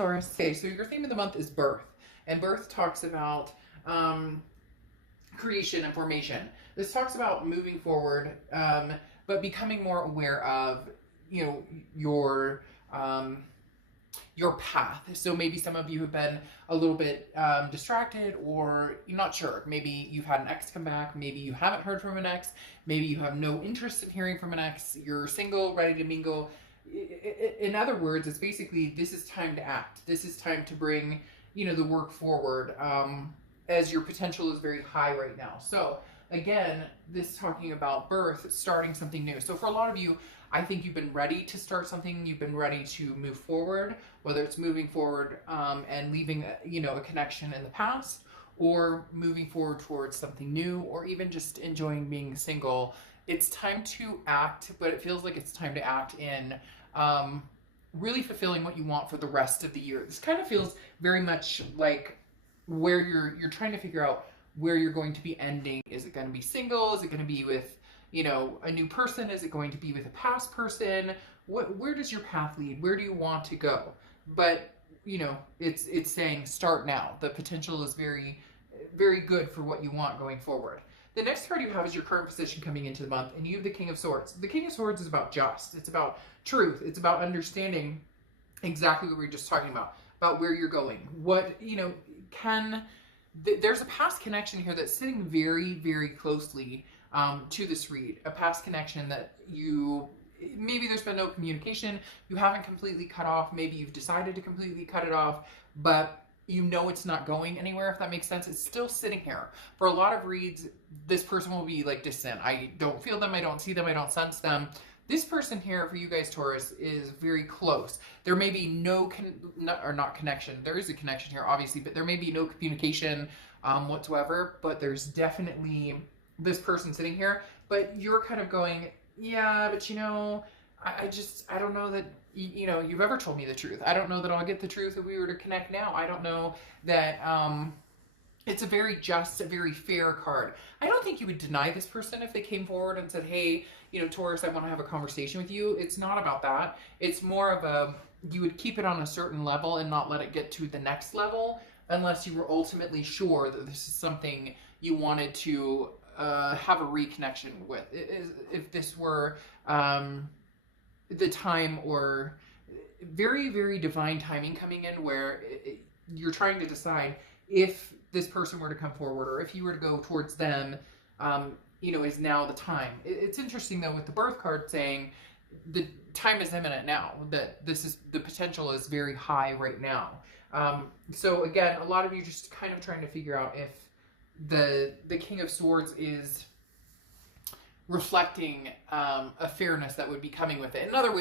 Taurus. Okay, so your theme of the month is birth, and birth talks about creation and formation. This talks about moving forward, but becoming more aware of, you know, your path. So maybe some of you have been a little bit distracted, or you're not sure. Maybe you've had an ex come back. Maybe you haven't heard from an ex. Maybe you have no interest in hearing from an ex. You're single, ready to mingle. In other words, it's basically, this is time to act. This is time to bring, the work forward, as your potential is very high right now. So again, this is talking about birth, starting something new. So for a lot of you, I think you've been ready to start something. You've been ready to move forward, whether it's moving forward and leaving, a connection in the past, or moving forward towards something new, or even just enjoying being single. It's time to act, but it feels like it's time to act in really fulfilling what you want for the rest of the year. This kind of feels very much like where you're trying to figure out where you're going to be ending. Is it going to be single? Is it going to be with, a new person? Is it going to be with a past person? Where does your path lead? Where do you want to go? But, it's saying start now. The potential is very, very good for what you want going forward. The next card you have is your current position coming into the month, and you have the King of Swords. The King of Swords is about it's about truth. It's about understanding exactly what we were just talking about where you're going. There's a past connection here that's sitting very, very closely to this read. A past connection that maybe there's been no communication, you haven't completely cut off, maybe you've decided to completely cut it off, but it's not going anywhere, if that makes sense. It's still sitting here. For a lot of reads, this person will be like distant. I don't feel them, I don't see them, I don't sense them. This person here, for you guys, Taurus, is very close. There may be not connection. There is a connection here, obviously, but there may be no communication whatsoever. But there's definitely this person sitting here. But you're kind of going, yeah, but I don't know that, you've ever told me the truth. I don't know that I'll get the truth if we were to connect now. I don't know that it's a very just, a very fair card. I don't think you would deny this person if they came forward and said, hey, Taurus, I want to have a conversation with you. It's not about that. It's more of you would keep it on a certain level and not let it get to the next level unless you were ultimately sure that this is something you wanted to have a reconnection with. If this were the time, or very, very divine timing coming in, where you're trying to decide if this person were to come forward, or if you were to go towards them, is now the time. It's interesting though, with the birth card saying the time is imminent now, that the potential is very high right now. So again, a lot of you just kind of trying to figure out if the King of Swords is reflecting a fairness that would be coming with it. In other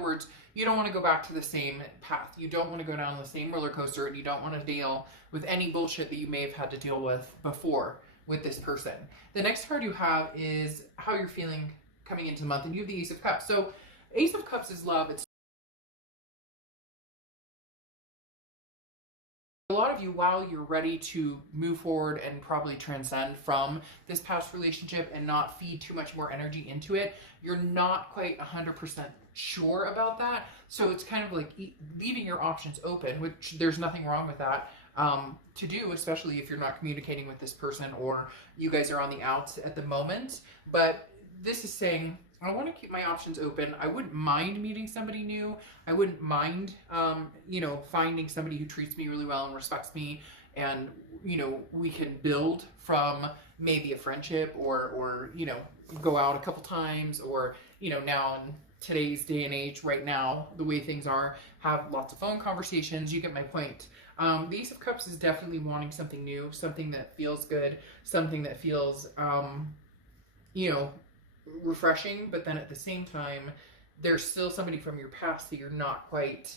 words, you don't want to go back to the same path. You don't want to go down the same roller coaster, and you don't want to deal with any bullshit that you may have had to deal with before with this person. The next card you have is how you're feeling coming into the month, and you have the Ace of Cups. So Ace of Cups is love. It's a lot of you, while you're ready to move forward and probably transcend from this past relationship and not feed too much more energy into it, you're not quite 100% sure about that. So it's kind of like leaving your options open, which there's nothing wrong with that to do, especially if you're not communicating with this person or you guys are on the outs at the moment. But this is saying, I want to keep my options open. I wouldn't mind meeting somebody new. I wouldn't mind, finding somebody who treats me really well and respects me. And, we can build from maybe a friendship or go out a couple times, or, now in today's day and age right now, the way things are, have lots of phone conversations. You get my point. The Ace of Cups is definitely wanting something new, something that feels good, something that feels, refreshing, but then at the same time, there's still somebody from your past that you're not quite,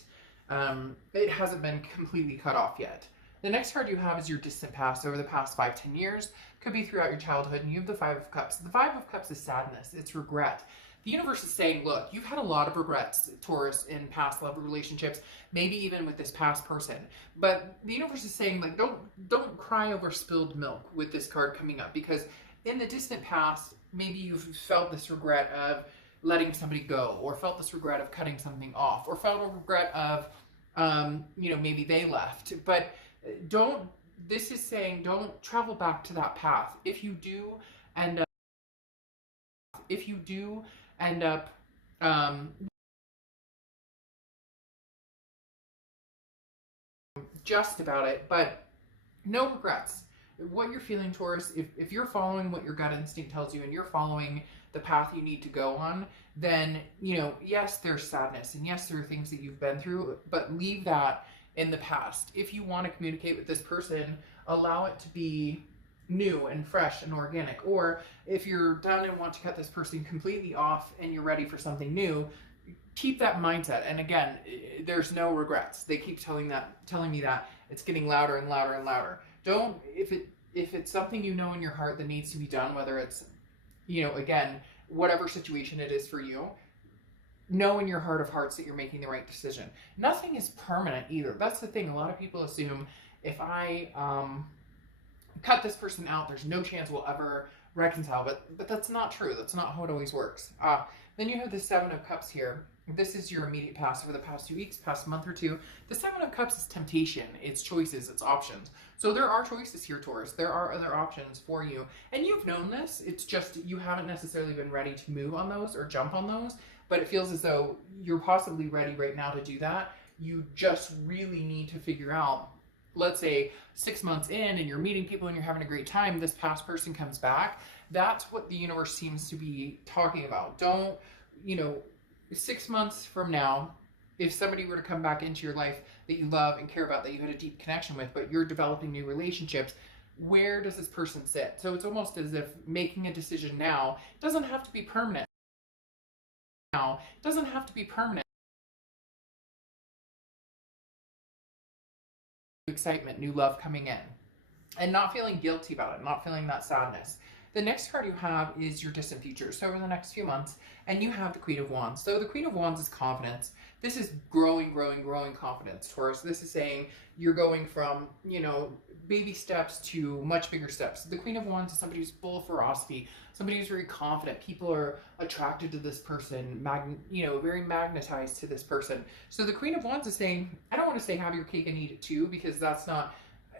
it hasn't been completely cut off yet. The next card you have is your distant past, over the past 5-10 years, could be throughout your childhood, and you have the Five of Cups. The Five of Cups is sadness, it's regret. The universe is saying, look, you've had a lot of regrets, Taurus, in past love relationships, maybe even with this past person. But the universe is saying, like, don't cry over spilled milk with this card coming up, because in the distant past, maybe you've felt this regret of letting somebody go, or felt this regret of cutting something off, or felt a regret of, maybe they left. But don't, this is saying don't travel back to that path. If you do end up just about it, but no regrets. What you're feeling, Taurus, if you're following what your gut instinct tells you and you're following the path you need to go on, then, yes, there's sadness and yes, there are things that you've been through, but leave that in the past. If you want to communicate with this person, allow it to be new and fresh and organic. Or if you're done and want to cut this person completely off and you're ready for something new, keep that mindset. And again, there's no regrets. They keep telling me that it's getting louder and louder and louder. Don't, if it's something in your heart that needs to be done, whether it's, again, whatever situation it is for you, know in your heart of hearts that you're making the right decision. Nothing is permanent either. That's the thing. A lot of people assume if I cut this person out, there's no chance we'll ever reconcile. But that's not true. That's not how it always works. Then you have the Seven of Cups here. This is your immediate past over the past 2 weeks, past month or two. The Seven of Cups is temptation. It's choices. It's options. So there are choices here, Taurus. There are other options for you. And you've known this. It's just you haven't necessarily been ready to move on those or jump on those. But it feels as though you're possibly ready right now to do that. You just really need to figure out, let's say 6 months in and you're meeting people and you're having a great time, this past person comes back. That's what the universe seems to be talking about. Don't, 6 months from now, if somebody were to come back into your life that you love and care about, that you had a deep connection with, but you're developing new relationships, where does this person sit? So it's almost as if making a decision now doesn't have to be permanent. Excitement, new love coming in, and not feeling guilty about it, not feeling that sadness. The next card you have is your distant future, so over the next few months, and you have the Queen of Wands. So the Queen of Wands is confidence. This is growing confidence, Taurus. This is saying you're going from, baby steps to much bigger steps. The Queen of Wands is somebody who's full of ferocity, somebody who's very confident. People are attracted to this person, very magnetized to this person. So the Queen of Wands is saying, I don't want to say have your cake and eat it too, because that's not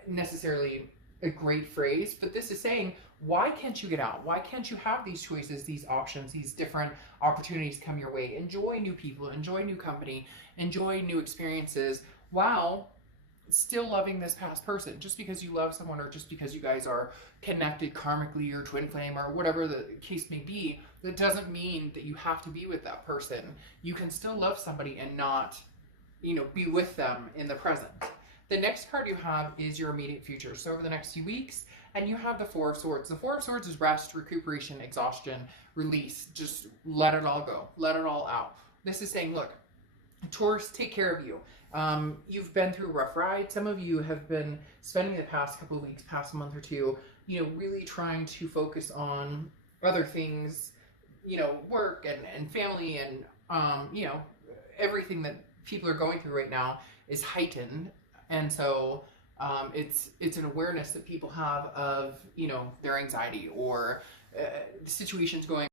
necessarily a great phrase, but this is saying, why can't you get out? Why can't you have these choices, these options, these different opportunities come your way? Enjoy new people, enjoy new company, enjoy new experiences, while still loving this past person. Just because you love someone, or just because you guys are connected karmically or twin flame or whatever the case may be, that doesn't mean that you have to be with that person. You can still love somebody and not, be with them in the present. The next card you have is your immediate future. So over the next few weeks, and you have the Four of Swords. The Four of Swords is rest, recuperation, exhaustion, release. Just let it all go. Let it all out. This is saying, look, Taurus, take care of you. You've been through a rough ride. Some of you have been spending the past couple of weeks, past month or two, really trying to focus on other things, work and family and, everything that people are going through right now is heightened. And so it's an awareness that people have of, their anxiety or the situations going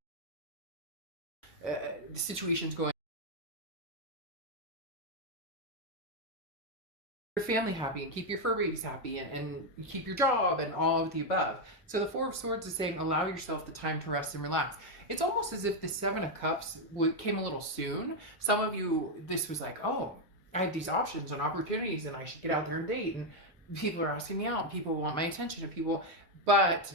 your family happy and keep your fur babies happy and keep your job and all of the above. So the Four of Swords is saying allow yourself the time to rest and relax. It's almost as if the Seven of Cups came a little soon. Some of you, this was like, oh, I have these options and opportunities and I should get out there and date, and people are asking me out and people want my attention and people, but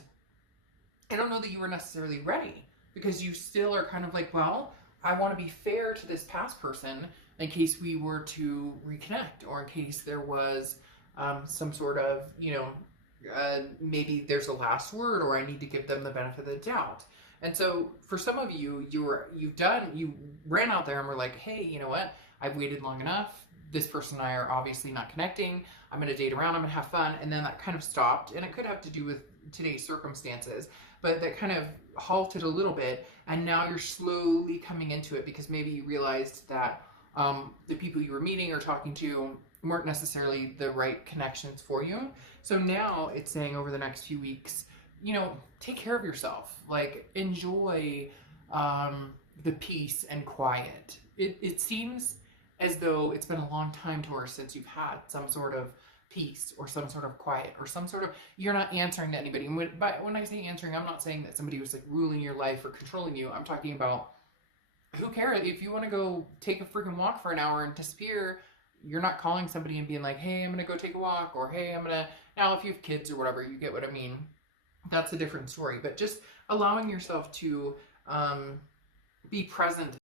I don't know that you were necessarily ready, because you still are kind of like, well, I want to be fair to this past person in case we were to reconnect, or in case there was some sort of, maybe there's a last word, or I need to give them the benefit of the doubt. And so for some of you, you ran out there and were like, hey, you know what? I've waited long enough. This person and I are obviously not connecting. I'm going to date around. I'm going to have fun. And then that kind of stopped. And it could have to do with today's circumstances, but that kind of halted a little bit. And now you're slowly coming into it, because maybe you realized that the people you were meeting or talking to weren't necessarily the right connections for you. So now it's saying over the next few weeks, take care of yourself. Like, enjoy the peace and quiet. It seems as though it's been a long time, Taurus, since you've had some sort of peace or some sort of quiet or some sort of, you're not answering to anybody. And when I say answering, I'm not saying that somebody was like ruling your life or controlling you. I'm talking about, who cares if you want to go take a freaking walk for an hour and disappear. You're not calling somebody and being like, hey, I'm gonna go take a walk, or hey, I'm gonna, now if you have kids or whatever, you get what I mean, that's a different story. But just allowing yourself to be present,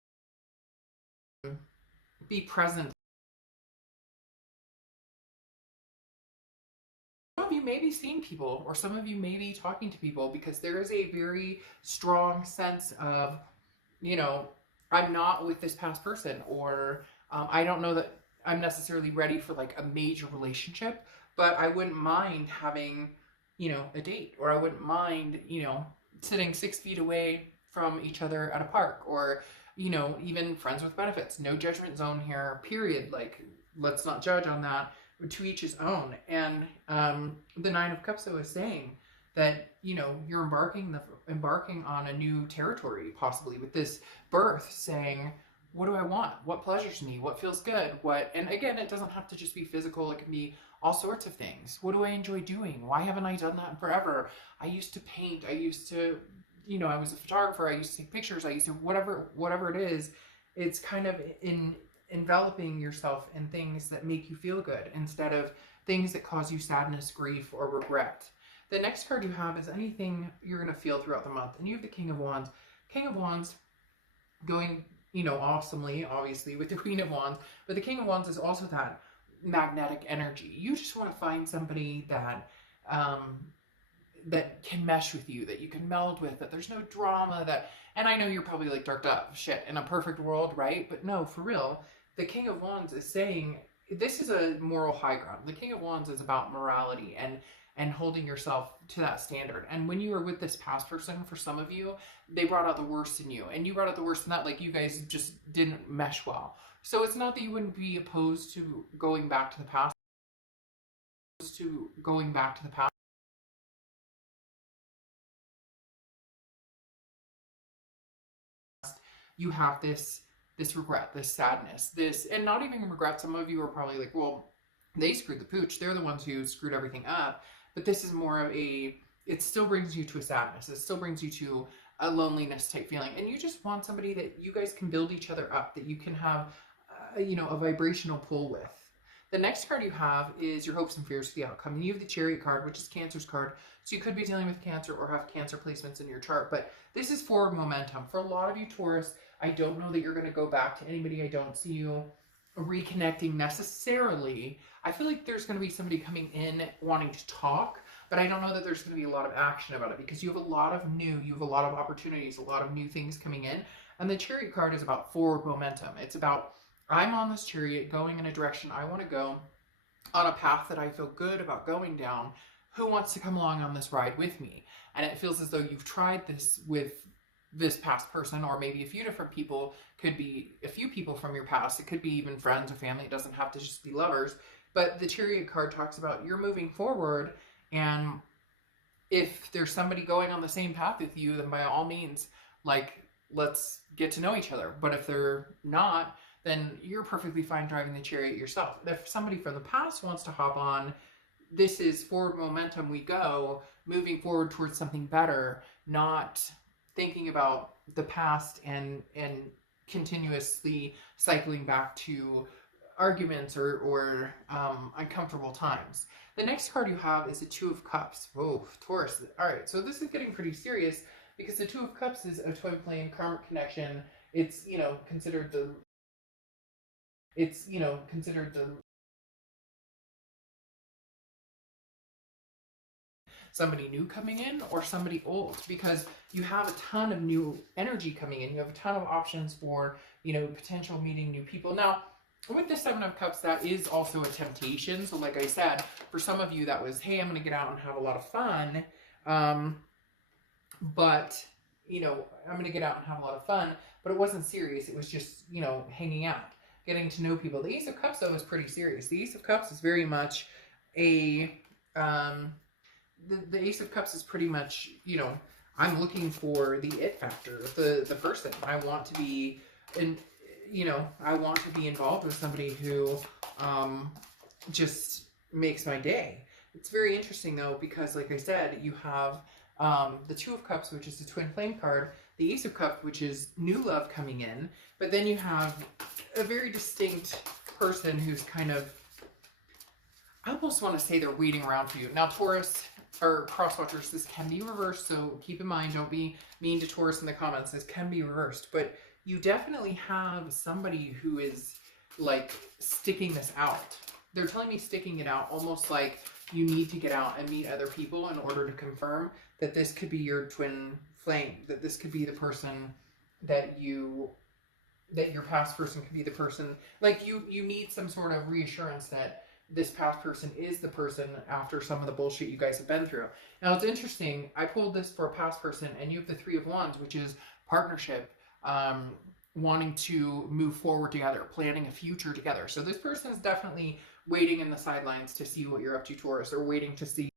be present. Some of you may be seeing people, or some of you may be talking to people, because there is a very strong sense of, you know, I'm not with this past person, or I don't know that I'm necessarily ready for like a major relationship, but I wouldn't mind having, you know, a date, or I wouldn't mind, you know, sitting 6 feet away from each other at a park, or, you know, even friends with benefits. No judgment zone here, period. Like, let's not judge on that. To each his own. And the Nine of Cups, though, is saying that, you know, you're embarking on a new territory, possibly with this birth, saying, what do I want? What pleasures me? What feels good? What, and again, it doesn't have to just be physical. It can be all sorts of things. What do I enjoy doing? Why haven't I done that in forever? I used to paint. I used to, you know, I was a photographer. I used to take pictures. I used to, whatever it is. It's kind of enveloping yourself in things that make you feel good instead of things that cause you sadness, grief, or regret. The next card you have is anything you're going to feel throughout the month. And you have the King of Wands. King of Wands going, you know, awesomely, obviously, with the Queen of Wands. But the King of Wands is also that magnetic energy. You just want to find somebody that that can mesh with you, that you can meld with, that there's no drama, that, and I know you're probably like, darked up, shit, in a perfect world, right? But no, for real, the King of Wands is saying, this is a moral high ground. The King of Wands is about morality and holding yourself to that standard. And when you were with this past person, for some of you, they brought out the worst in you, and you brought out the worst in that, like you guys just didn't mesh well. So it's not that you wouldn't be opposed to going back to the past, you have this regret, this sadness, this, and not even regret. Some of you are probably like, well, they screwed the pooch. They're the ones who screwed everything up. But this is more of a, it still brings you to a sadness. It still brings you to a loneliness type feeling. And you just want somebody that you guys can build each other up, that you can have, you know, a vibrational pull with. The next card you have is your hopes and fears for the outcome. And you have the Chariot card, which is Cancer's card. So you could be dealing with Cancer or have Cancer placements in your chart. But this is forward momentum. For a lot of you, Taurus, I don't know that you're going to go back to anybody. I don't see you reconnecting necessarily. I feel like there's going to be somebody coming in wanting to talk, but I don't know that there's going to be a lot of action about it, because you have a lot of opportunities, a lot of new things coming in. And the Chariot card is about forward momentum. It's about, I'm on this chariot going in a direction I want to go, on a path that I feel good about going down. Who wants to come along on this ride with me? And it feels as though you've tried this with this past person, or maybe a few different people. Could be a few people from your past. It could be even friends or family. It doesn't have to just be lovers. But the Chariot card talks about you're moving forward, and if there's somebody going on the same path with you, then by all means, like, let's get to know each other. But if they're not, then you're perfectly fine driving the chariot yourself. If somebody from the past wants to hop on, this is forward momentum. We go, moving forward towards something better, not thinking about the past and continuously cycling back to arguments or uncomfortable times. The next card you have is the Two of Cups. Whoa, Taurus. All right, so this is getting pretty serious, because the Two of Cups is a twin flame karmic connection. It's, you know, considered the somebody new coming in or somebody old, because you have a ton of new energy coming in. You have a ton of options for, you know, potential meeting new people. Now, with the Seven of Cups, that is also a temptation. So like I said, for some of you, that was, hey, I'm going to get out and have a lot of fun. But, you know, I'm going to get out and have a lot of fun. But it wasn't serious. It was just, you know, hanging out, getting to know people. The Ace of Cups, though, is pretty serious. The Ace of Cups is very much a... The Ace of Cups is pretty much, you know, I'm looking for the it factor, the person. I want to be, and you know, I want to be involved with somebody who just makes my day. It's very interesting though, because like I said, you have the Two of Cups, which is the twin flame card, the Ace of Cups, which is new love coming in, but then you have a very distinct person who's kind of, I almost want to say they're waiting around for you. Now, Taurus or crosswatchers, this can be reversed, so keep in mind, don't be mean to Taurus in the comments. This can be reversed, but you definitely have somebody who is like sticking this out. They're telling me sticking it out, almost like you need to get out and meet other people in order to confirm that this could be your twin flame, that this could be the person that your past person could be the person. Like you need some sort of reassurance that this past person is the person after some of the bullshit you guys have been through. Now, it's interesting. I pulled this for a past person, and you have the Three of Wands, which is partnership, wanting to move forward together, planning a future together. So this person is definitely waiting in the sidelines to see what you're up to, Taurus, or waiting to see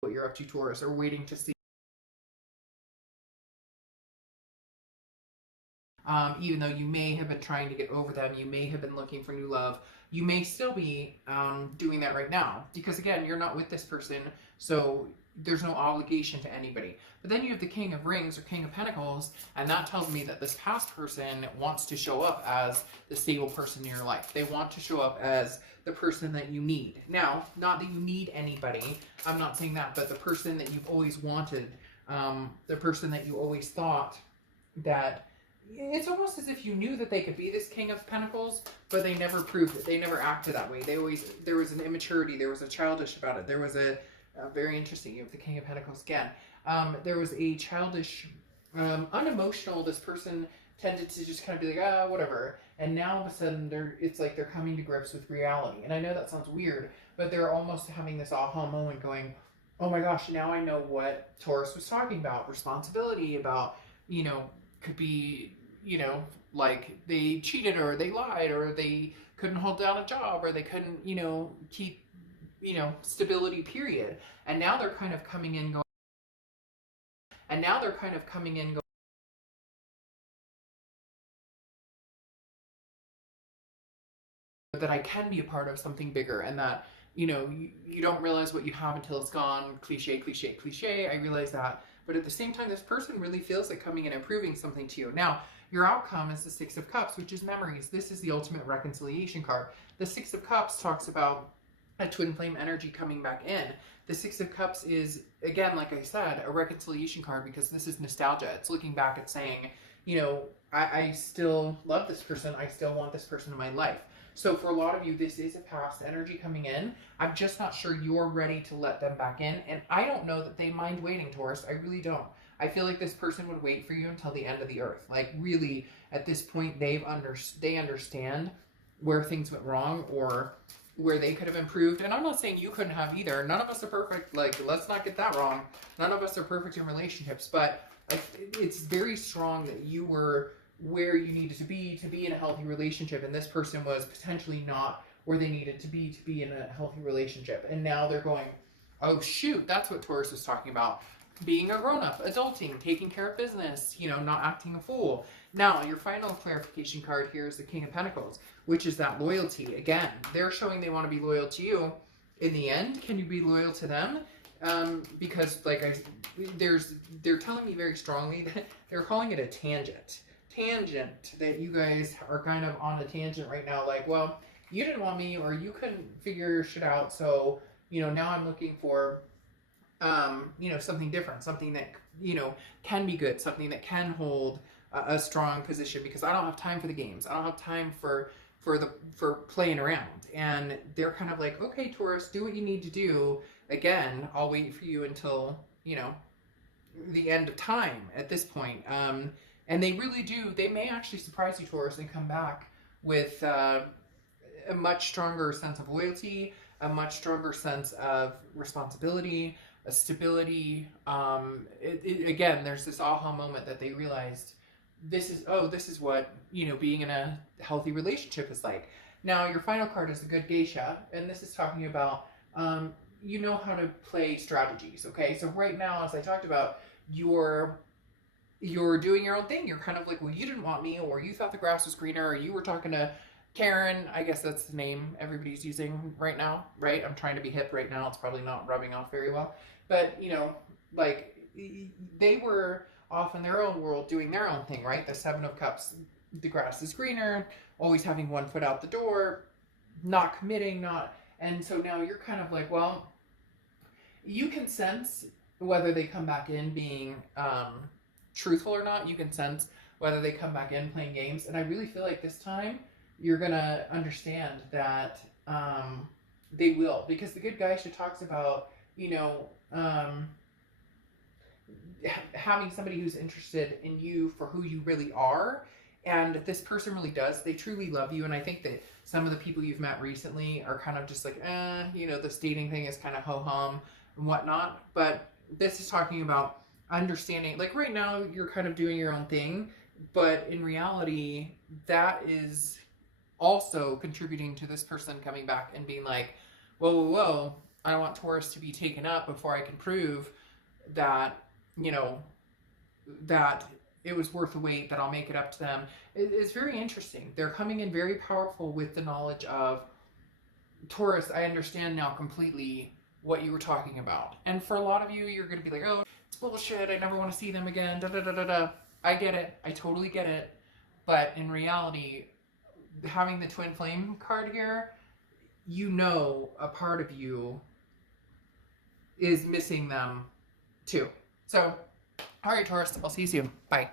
what you're up to, Taurus, or waiting to see. Even though you may have been trying to get over them, you may have been looking for new love, you may still be doing that right now. Because again, you're not with this person, so there's no obligation to anybody. But then you have the King of Rings or King of Pentacles, and that tells me that this past person wants to show up as the stable person in your life. They want to show up as the person that you need. Now, not that you need anybody, I'm not saying that, but the person that you've always wanted, the person that you always thought that, it's almost as if you knew that they could be this King of Pentacles, but they never proved it. They never acted that way. They always, there was an immaturity, there was a childish about it. There was a very interesting, you have the King of Pentacles again. There was a childish, unemotional, this person tended to just kind of be like, ah, whatever. And now all of a sudden, it's like they're coming to grips with reality. And I know that sounds weird, but they're almost having this aha moment going, oh my gosh, now I know what Taurus was talking about. Responsibility, about, you know, could be, you know, like they cheated or they lied or they couldn't hold down a job or they couldn't, you know, keep, you know, stability, period. And now they're kind of coming in going, that I can be a part of something bigger, and that, you know, you don't realize what you have until it's gone. Cliche, cliche, cliche. I realize that. But at the same time, this person really feels like coming and improving something to you. Now, your outcome is the Six of Cups, which is memories. This is the ultimate reconciliation card. The Six of Cups talks about a twin flame energy coming back in. The Six of Cups is, again, like I said, a reconciliation card, because this is nostalgia. It's looking back at saying, you know, I still love this person. I still want this person in my life. So for a lot of you, this is a past energy coming in. I'm just not sure you're ready to let them back in. And I don't know that they mind waiting, Taurus. I really don't. I feel like this person would wait for you until the end of the earth. Like, really, at this point, they understand where things went wrong or where they could have improved. And I'm not saying you couldn't have either. None of us are perfect. Like, let's not get that wrong. None of us are perfect in relationships. But it's very strong that you were where you needed to be in a healthy relationship, and this person was potentially not where they needed to be in a healthy relationship. And now they're going, oh shoot, that's what Taurus was talking about. Being a grown-up, adulting, taking care of business, you know, not acting a fool. Now, your final clarification card here is the King of Pentacles, which is that loyalty. Again, they're showing they want to be loyal to you. In the end, can you be loyal to them? Because like they're telling me very strongly that they're calling it a tangent, that you guys are kind of on a tangent right now. Like, well, you didn't want me, or you couldn't figure your shit out, so, you know, now I'm looking for, you know, something different, something that, you know, can be good, something that can hold a strong position, because I don't have time for the games. I don't have time for playing around. And they're kind of like, okay, Taurus, do what you need to do. Again, I'll wait for you until, you know, the end of time at this point. And they really do. They may actually surprise you, Taurus, and come back with a much stronger sense of loyalty, a much stronger sense of responsibility, a stability. Again, there's this aha moment that they realized this is what, you know, being in a healthy relationship is like. Now, your final card is the Good Geisha, and this is talking about, you know how to play strategies, okay? So right now, as I talked about, you're you're doing your own thing. You're kind of like, well, you didn't want me, or you thought the grass was greener, or you were talking to Karen. I guess that's the name everybody's using right now, right? I'm trying to be hip right now. It's probably not rubbing off very well. But, you know, like, they were off in their own world doing their own thing, right? The Seven of Cups, the grass is greener, always having one foot out the door, not committing, not. And so now you're kind of like, well, you can sense whether they come back in being truthful or not. You can sense whether they come back in playing games. And I really feel like this time you're going to understand that they will. Because the good guy, she talks about, you know, having somebody who's interested in you for who you really are. And this person really does. They truly love you. And I think that some of the people you've met recently are kind of just like, you know, this dating thing is kind of ho-hum and whatnot. But this is talking about understanding, like right now you're kind of doing your own thing, but in reality, that is also contributing to this person coming back and being like, whoa, whoa, whoa, I want Taurus to be taken up before I can prove that, you know, that it was worth the wait, that I'll make it up to them. It's very interesting. They're coming in very powerful with the knowledge of, Taurus, I understand now completely what you were talking about. And for a lot of you, you're going to be like, oh, it's bullshit. I never want to see them again. Da, da, da, da, da. I get it. I totally get it. But in reality, having the twin flame card here, you know, a part of you is missing them too. So, all right, Taurus, I'll see you soon. Bye.